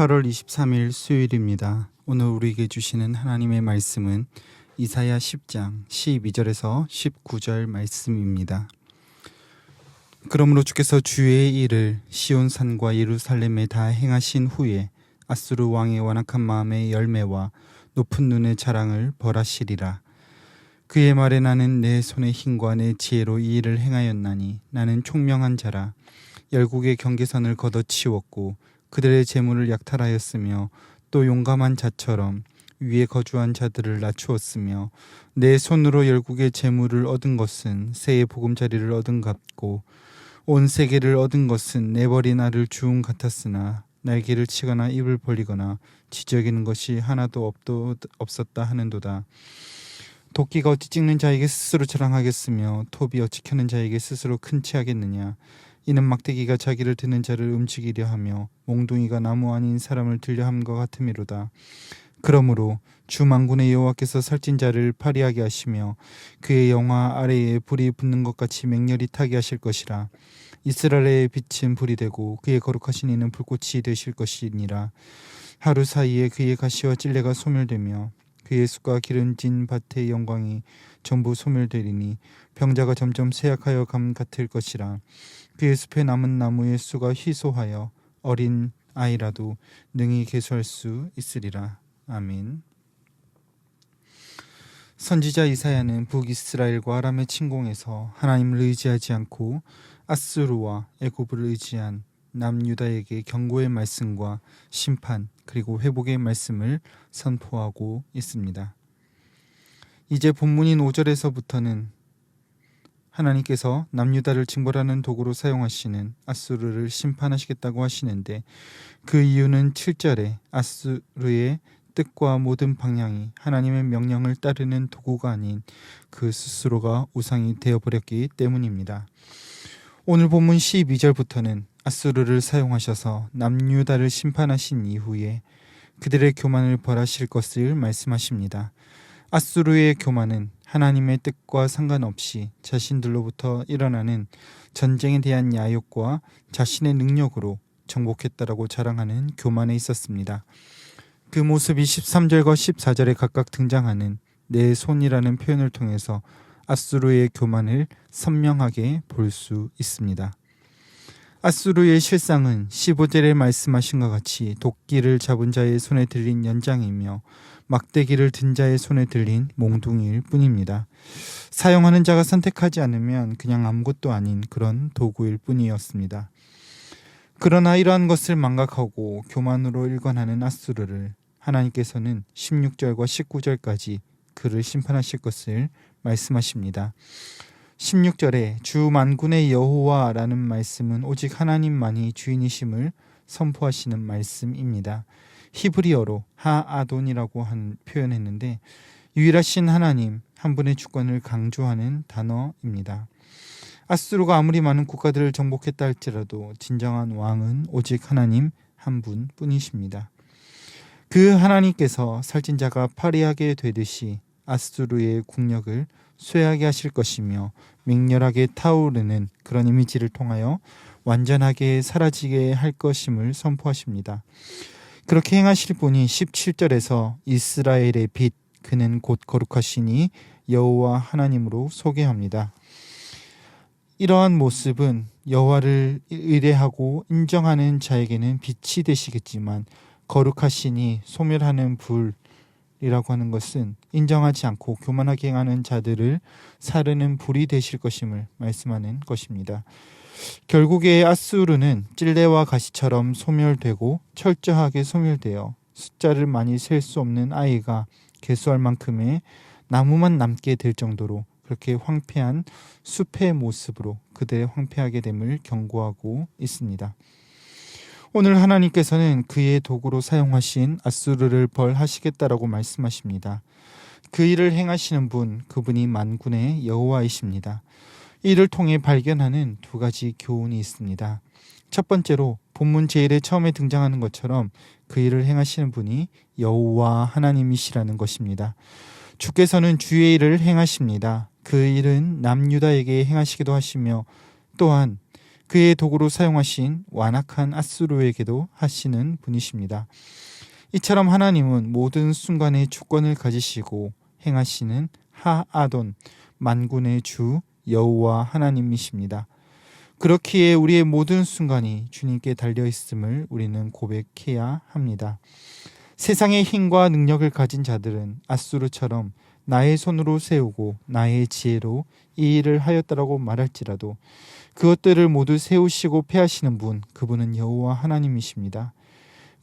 8월 23일 수요일입니다. 오늘 우리에게 주시는 하나님의 말씀은 이사야 10장 12절에서 19절 말씀입니다. 그러므로 주께서 주의 일을 시온산과 예루살렘에 다 행하신 후에 아수르 왕의 완악한 마음의 열매와 높은 눈의 자랑을 벌하시리라. 그의 말에 나는 내 손의 힘과 내 지혜로 이 일을 행하였나니 나는 총명한 자라. 열국의 경계선을 걷어치웠고 그들의 재물을 약탈하였으며 또 용감한 자처럼 위에 거주한 자들을 낮추었으며 내 손으로 열국의 재물을 얻은 것은 새의 보금자리를 얻은 같고 온 세계를 얻은 것은 내버린 알을 주운 같았으나 날개를 치거나 입을 벌리거나 지저귀는 것이 하나도 없었다 하는도다. 도끼가 어찌 찍는 자에게 스스로 자랑하겠으며 톱이 어찌 켜는 자에게 스스로 큰 체하겠느냐. 이는 막대기가 자기를 드는 자를 움직이려 하며 몽둥이가 나무 아닌 사람을 들려 함과 같음이로다. 그러므로 주 만군의 여호와께서 살찐 자를 파리하게 하시며 그의 영화 아래에 불이 붙는 것 같이 맹렬히 타게 하실 것이라. 이스라엘의 빛은 불이 되고 그의 거룩하신 이는 불꽃이 되실 것이니라. 하루 사이에 그의 가시와 찔레가 소멸되며 그의 숲과 기름진 밭의 영광이 전부 소멸되리니 병자가 점점 쇠약하여 감 같을 것이라. 그의 숲에 남은 나무의 수가 희소하여 어린 아이라도 능히 계수할 수 있으리라. 아멘. 선지자 이사야는 북이스라엘과 아람의 침공에서 하나님을 의지하지 않고 아수르와 애굽을 의지한 남유다에게 경고의 말씀과 심판 그리고 회복의 말씀을 선포하고 있습니다. 이제 본문인 5절에서부터는 하나님께서 남유다를 징벌하는 도구로 사용하시는 아수르를 심판하시겠다고 하시는데 그 이유는 7절에 아수르의 뜻과 모든 방향이 하나님의 명령을 따르는 도구가 아닌 그 스스로가 우상이 되어버렸기 때문입니다. 오늘 본문 12절부터는 아수르를 사용하셔서 남유다를 심판하신 이후에 그들의 교만을 벌하실 것을 말씀하십니다. 아수르의 교만은 하나님의 뜻과 상관없이 자신들로부터 일어나는 전쟁에 대한 야욕과 자신의 능력으로 정복했다라고 자랑하는 교만에 있었습니다. 그 모습이 13절과 14절에 각각 등장하는 내 손이라는 표현을 통해서 아수르의 교만을 선명하게 볼 수 있습니다. 아수르의 실상은 15절에 말씀하신 것 같이 도끼를 잡은 자의 손에 들린 연장이며 막대기를 든 자의 손에 들린 몽둥이일 뿐입니다. 사용하는 자가 선택하지 않으면 그냥 아무것도 아닌 그런 도구일 뿐이었습니다. 그러나 이러한 것을 망각하고 교만으로 일관하는 아수르를 하나님께서는 16절과 19절까지 그를 심판하실 것을 말씀하십니다. 16절에 주 만군의 여호와라는 말씀은 오직 하나님만이 주인이심을 선포하시는 말씀입니다. 히브리어로 하아돈이라고 표현했는데 유일하신 하나님 한 분의 주권을 강조하는 단어입니다. 아수르가 아무리 많은 국가들을 정복했다 할지라도 진정한 왕은 오직 하나님 한 분뿐이십니다. 그 하나님께서 살찐 자가 파리하게 되듯이 아수르의 국력을 쇠하게 하실 것이며 맹렬하게 타오르는 그런 이미지를 통하여 완전하게 사라지게 할 것임을 선포하십니다. 그렇게 행하실 분이 17절에서 이스라엘의 빛 그는 곧 거룩하시니 여호와 하나님으로 소개합니다. 이러한 모습은 여호와를 의뢰하고 인정하는 자에게는 빛이 되시겠지만 거룩하시니 소멸하는 불이라고 하는 것은 인정하지 않고 교만하게 행하는 자들을 사르는 불이 되실 것임을 말씀하는 것입니다. 결국에 아수르는 찔레와 가시처럼 소멸되고 철저하게 소멸되어 숫자를 많이 셀 수 없는 아이가 계수할 만큼의 나무만 남게 될 정도로 그렇게 황폐한 숲의 모습으로 그들의 황폐하게 됨을 경고하고 있습니다. 오늘 하나님께서는 그의 도구로 사용하신 아수르를 벌하시겠다라고 말씀하십니다. 그 일을 행하시는 분, 그분이 만군의 여호와이십니다. 이를 통해 발견하는 두 가지 교훈이 있습니다. 첫 번째로 본문 제1에 처음에 등장하는 것처럼 그 일을 행하시는 분이 여호와 하나님이시라는 것입니다. 주께서는 주의 일을 행하십니다. 그 일은 남유다에게 행하시기도 하시며 또한 그의 도구로 사용하신 완악한 앗수르에게도 하시는 분이십니다. 이처럼 하나님은 모든 순간의 주권을 가지시고 행하시는 하아돈, 만군의 주 여호와 하나님이십니다. 그렇기에 우리의 모든 순간이 주님께 달려있음을 우리는 고백해야 합니다. 세상의 힘과 능력을 가진 자들은 앗수르처럼 나의 손으로 세우고 나의 지혜로 이 일을 하였다라고 말할지라도 그것들을 모두 세우시고 패하시는 분, 그분은 여호와 하나님이십니다.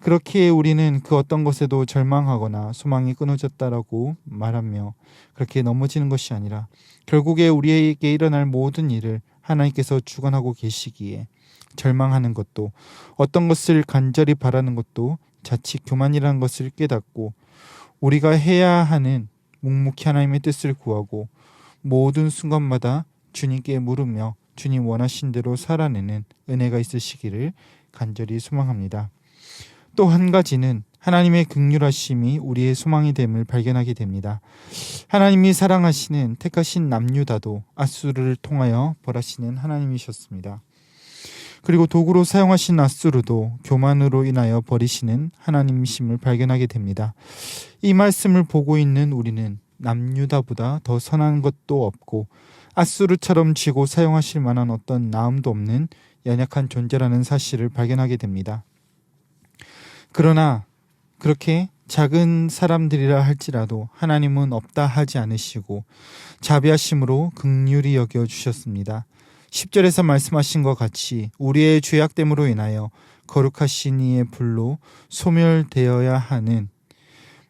그렇기에 우리는 그 어떤 것에도 절망하거나 소망이 끊어졌다라고 말하며 그렇게 넘어지는 것이 아니라 결국에 우리에게 일어날 모든 일을 하나님께서 주관하고 계시기에 절망하는 것도 어떤 것을 간절히 바라는 것도 자칫 교만이라는 것을 깨닫고 우리가 해야 하는 묵묵히 하나님의 뜻을 구하고 모든 순간마다 주님께 물으며 주님 원하신 대로 살아내는 은혜가 있으시기를 간절히 소망합니다. 또 한 가지는 하나님의 긍휼하심이 우리의 소망이 됨을 발견하게 됩니다. 하나님이 사랑하시는 택하신 남유다도 앗수르를 통하여 벌하시는 하나님이셨습니다. 그리고 도구로 사용하신 앗수르도 교만으로 인하여 버리시는 하나님이심을 발견하게 됩니다. 이 말씀을 보고 있는 우리는 남유다보다 더 선한 것도 없고 앗수르처럼 쥐고 사용하실 만한 어떤 나음도 없는 연약한 존재라는 사실을 발견하게 됩니다. 그러나 그렇게 작은 사람들이라 할지라도 하나님은 없다 하지 않으시고 자비하심으로 긍휼히 여겨주셨습니다. 10절에서 말씀하신 것 같이 우리의 죄악됨으로 인하여 거룩하신 이의 불로 소멸되어야 하는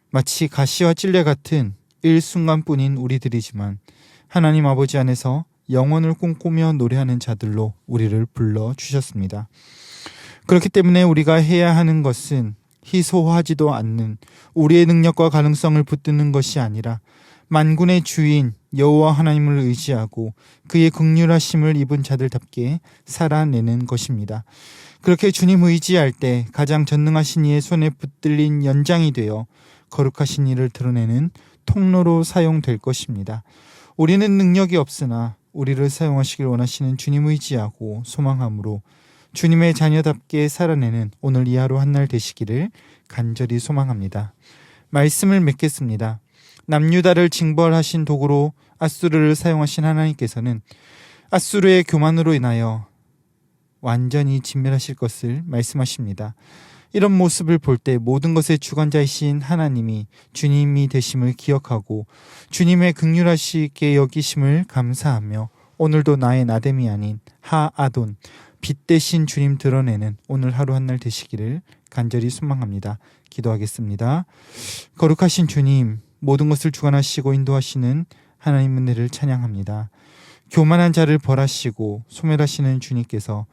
마치 가시와 찔레 같은 일순간뿐인 우리들이지만 하나님 아버지 안에서 영원을 꿈꾸며 노래하는 자들로 우리를 불러주셨습니다. 그렇기 때문에 우리가 해야 하는 것은 희소하지도 않는 우리의 능력과 가능성을 붙드는 것이 아니라 만군의 주인 여호와 하나님을 의지하고 그의 긍휼하심을 입은 자들답게 살아내는 것입니다. 그렇게 주님 의지할 때 가장 전능하신 이의 손에 붙들린 연장이 되어 거룩하신 이를 드러내는 통로로 사용될 것입니다. 우리는 능력이 없으나 우리를 사용하시길 원하시는 주님 의지하고 소망함으로 주님의 자녀답게 살아내는 오늘 이 하루 한날 되시기를 간절히 소망합니다. 말씀을 맺겠습니다. 남유다를 징벌하신 도구로 앗수르를 사용하신 하나님께서는 앗수르의 교만으로 인하여 완전히 진멸하실 것을 말씀하십니다. 이런 모습을 볼 때 모든 것의 주관자이신 하나님이 주님이 되심을 기억하고 주님의 긍휼하시게 여기심을 감사하며 오늘도 나의 나됨이 아닌 하아돈 빛 대신 주님 드러내는 오늘 하루 한날 되시기를 간절히 소망합니다. 기도하겠습니다. 거룩하신 주님, 모든 것을 주관하시고 인도하시는 하나님 은혜를 찬양합니다. 교만한 자를 벌하시고 소멸하시는 주님께서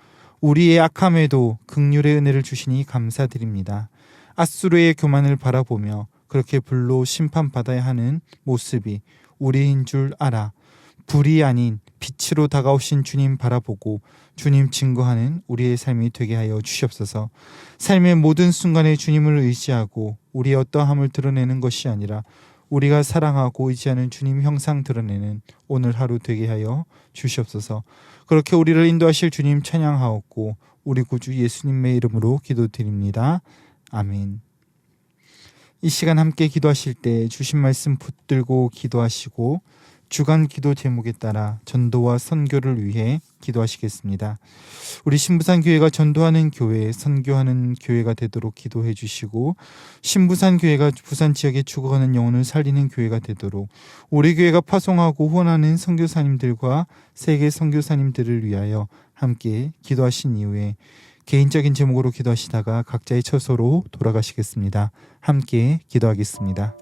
우리의 악함에도 긍휼의 은혜를 주시니 감사드립니다. 앗수르의 교만을 바라보며 그렇게 불로 심판받아야 하는 모습이 우리인 줄 알아 불이 아닌 빛으로 다가오신 주님 바라보고 주님 증거하는 우리의 삶이 되게 하여 주시옵소서. 삶의 모든 순간에 주님을 의지하고 우리의 어떠함을 드러내는 것이 아니라 우리가 사랑하고 의지하는 주님 형상 드러내는 오늘 하루 되게 하여 주시옵소서. 그렇게 우리를 인도하실 주님 찬양하옵고 우리 구주 예수님의 이름으로 기도드립니다. 아멘. 이 시간 함께 기도하실 때 주신 말씀 붙들고 기도하시고 주간 기도 제목에 따라 전도와 선교를 위해 기도하시겠습니다. 우리 신부산 교회가 전도하는 교회, 선교하는 교회가 되도록 기도해 주시고 신부산 교회가 부산 지역에 죽어가는 영혼을 살리는 교회가 되도록 우리 교회가 파송하고 후원하는 선교사님들과 세계 선교사님들을 위하여 함께 기도하신 이후에 개인적인 제목으로 기도하시다가 각자의 처소로 돌아가시겠습니다. 함께 기도하겠습니다.